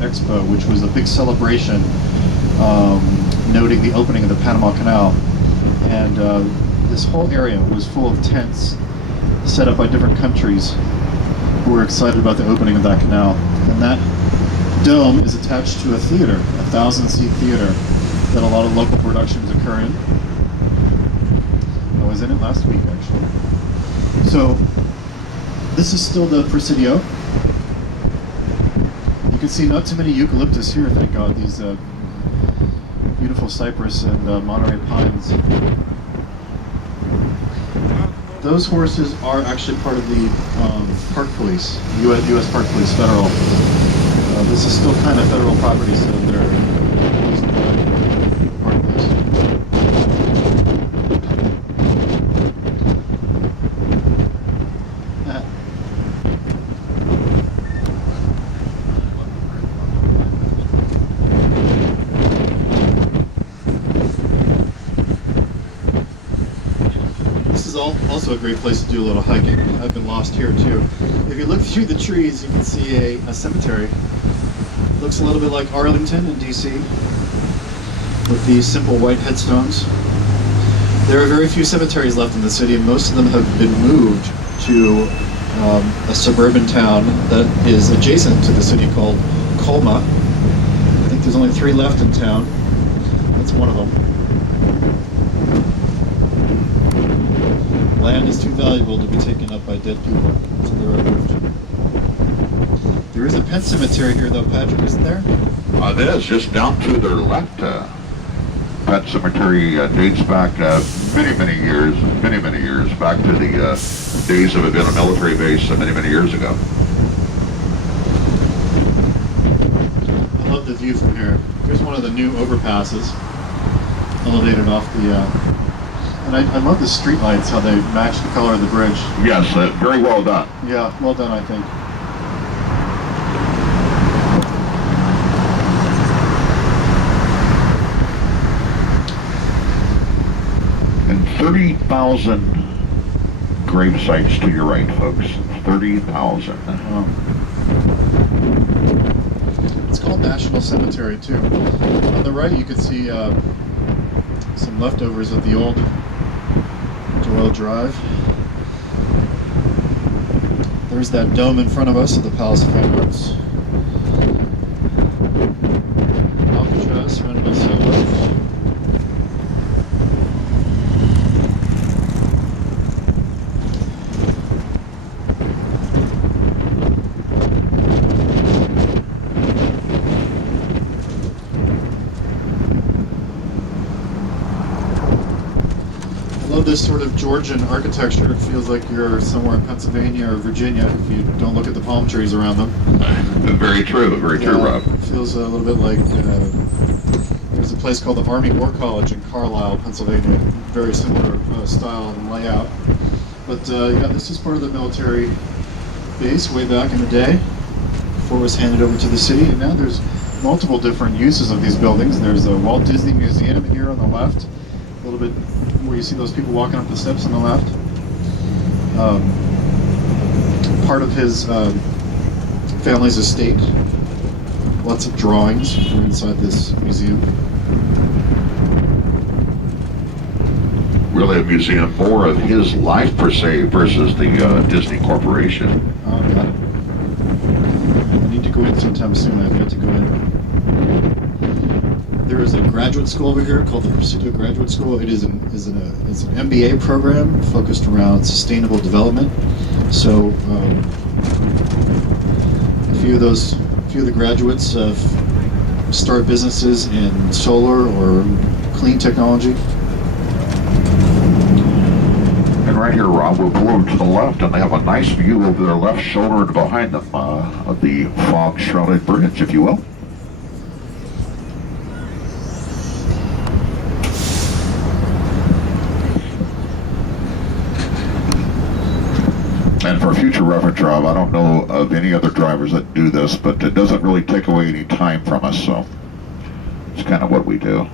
Expo, which was a big celebration noting the opening of the Panama Canal. And this whole area was full of tents set up by different countries who were excited about the opening of that canal. And that dome is attached to a theater, a 1,000-seat theater that a lot of local productions occur in. I was in it last week, actually. So this is still the Presidio. You can see not too many eucalyptus here, thank God. These beautiful cypress and Monterey pines. Those horses are actually part of the Park Police, U.S. Park Police, federal. This is still kind of federal property, so they're Park Police. Also a great place to do a little hiking. I've been lost here too. If you look through the trees, you can see a cemetery. Looks a little bit like Arlington in DC, with these simple white headstones. There are very few cemeteries left in the city, and most of them have been moved to a suburban town that is adjacent to the city called Colma. I think there's only 3 left in town. That's one of them. Land is too valuable to be taken up by dead people, so they're removed. There is a pet cemetery here, though, Patrick, isn't there? There is, just down to their left. Pet cemetery dates back many years, back to the days of it being a military base many years ago. I love the view from here. Here's one of the new overpasses, elevated off the... And I love the street lights, how they match the color of the bridge. Yes, very well done. Yeah, well done, I think. And 30,000 grave sites to your right, folks. 30,000. Wow. It's called National Cemetery, too. On the right, you can see some leftovers of the old Doyle Drive. There's that dome in front of us at the Palace of Fine Arts. Alcatraz, surrounded by sailboats. This sort of Georgian architecture. It feels like you're somewhere in Pennsylvania or Virginia if you don't look at the palm trees around them. Very true, Rob. It feels a little bit like there's a place called the Army War College in Carlisle, Pennsylvania. Very similar style and layout. But yeah, this is part of the military base way back in the day before it was handed over to the city. And now there's multiple different uses of these buildings. There's a Walt Disney Museum here on the left, a little bit where you see those people walking up the steps on the left. Part of his family's estate. Lots of drawings are inside this museum. Really a museum more of his life per se versus the Disney Corporation. Oh, got it. I need to go in sometime soon. I've got to go in. There is a graduate school over here called the Presidio Graduate School. It is an MBA program focused around sustainable development. So a few of the graduates start businesses in solar or clean technology. And right here, Rob, we'll pull over to the left, and they have a nice view over their left shoulder and behind them of the fog-shrouded bridge, if you will. And for future reference, Rob, I don't know of any other drivers that do this, but it doesn't really take away any time from us, so it's kind of what we do.